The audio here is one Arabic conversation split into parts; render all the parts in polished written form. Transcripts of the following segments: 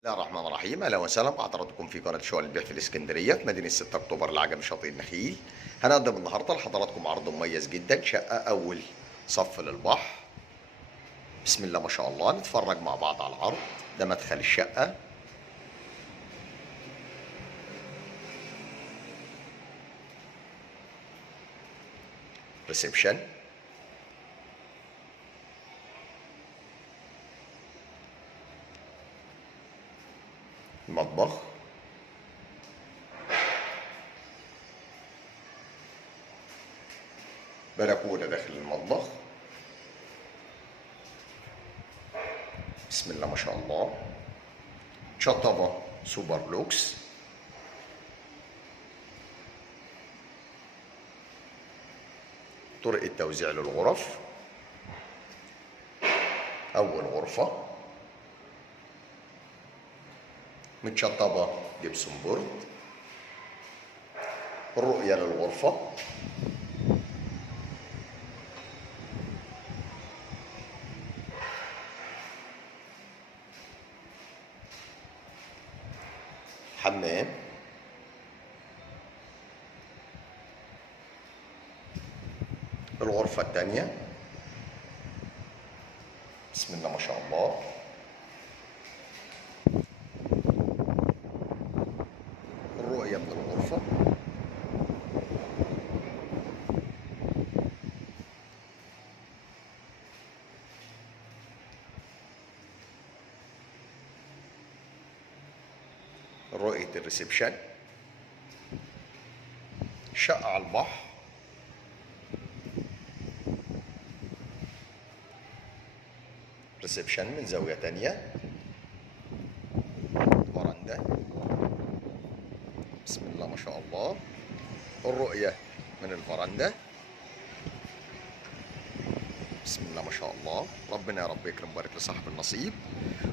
بسم الله الرحمن الرحيم، اهلا وسهلا بحضراتكم في قناه شقق البيع في الاسكندريه في مدينه 6 اكتوبر العجمي شاطئ النخيل. هنقدم النهارده لحضراتكم عرض مميز جدا، شقه اول صف للبحر. بسم الله ما شاء الله، نتفرج مع بعض على العرض. ده مدخل الشقه، ريسبشن، المطبخ، بلكونه داخل المطبخ. بسم الله ما شاء الله، شطبه سوبر لوكس، طرق التوزيع للغرف. اول غرفه متشطبه جبسون بورد، الرؤيه للغرفه. حمام، الغرفة الثانية. بسم الله ما شاء الله، الرؤية من الغرفة. رؤية الريسبشن، شقة على البحر، ريسبشن من زاوية تانية، فرندا. بسم الله ما شاء الله، الرؤية من الفرندا. بسم الله ما شاء الله، ربنا يا رب يكرم ويبارك لصاحب النصيب.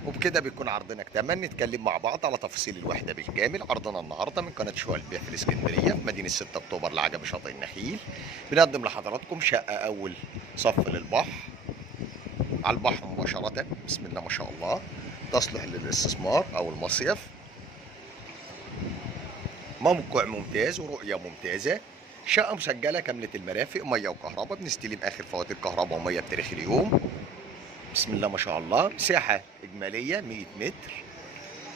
وبكده بيكون عرضنا اكتمل. نتكلم مع بعض على تفاصيل الوحده بالكامل. عرضنا النهارده من قناه شقق البيع في الاسكندريه في مدينه 6 اكتوبر العجمي شاطئ النخيل. بنقدم لحضراتكم شقه اول صف للبحر، على البحر مباشره. بسم الله ما شاء الله، تصلح للاستثمار او المصيف. موقع ممتاز ورؤيه ممتازه. شقه مسجله كامله المرافق، ميه وكهرباء. بنستلم اخر فواتير كهرباء وميه بتاريخ اليوم. بسم الله ما شاء الله، مساحه اجماليه 100 متر.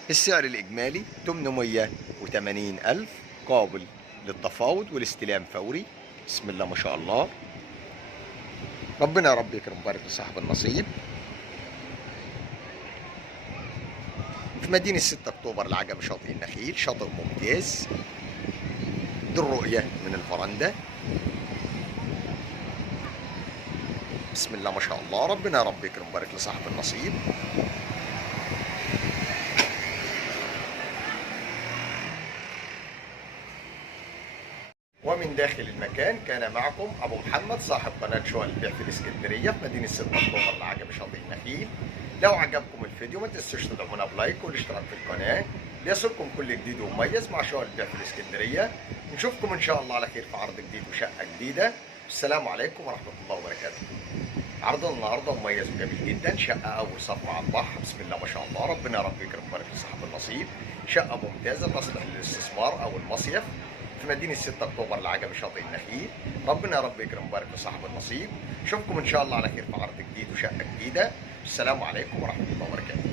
السعر الإجمالي 880 ألف، قابل للتفاوض والاستلام فوري. بسم الله ما شاء الله، ربنا يا رب يكرم ويبارك لصاحب النصيب. في مدينة 6 أكتوبر العجمي شاطئ النخيل، شاطئ ممتاز. دي الرؤية من الفرندا. بسم الله ما شاء الله، ربنا يا رب يكرم ويبارك لصاحب النصيب. ومن داخل المكان كان معكم أبو محمد صاحب قناة شقق البيع في الإسكندرية في مدينة 6 أكتوبر العجمي شاطئ النخيل. لو عجبكم الفيديو ما تنسوش تدعمونا بلايك والاشتراك في القناة ليصلكم كل جديد ومميز مع شقق البيع في الإسكندرية. نشوفكم إن شاء الله على خير في عرض جديد وشقة جديدة. السلام عليكم ورحمة الله وبركاته. عرضنا النهارده مميز وجميل جدا، شقة أول صف على البحر. بسم الله ما شاء الله، ربنا يا رب يكرم ويبارك لصاحب النصيب. شقة ممتازة تصلح للاستثمار أو المصيف في مدينة 6 أكتوبر العجمي شاطئ النخيل. ربنا يا رب يكرم ويبارك لصاحب النصيب. نشوفكم إن شاء الله على خير في عرض جديد وشقة جديدة. السلام عليكم ورحمة الله وبركاته.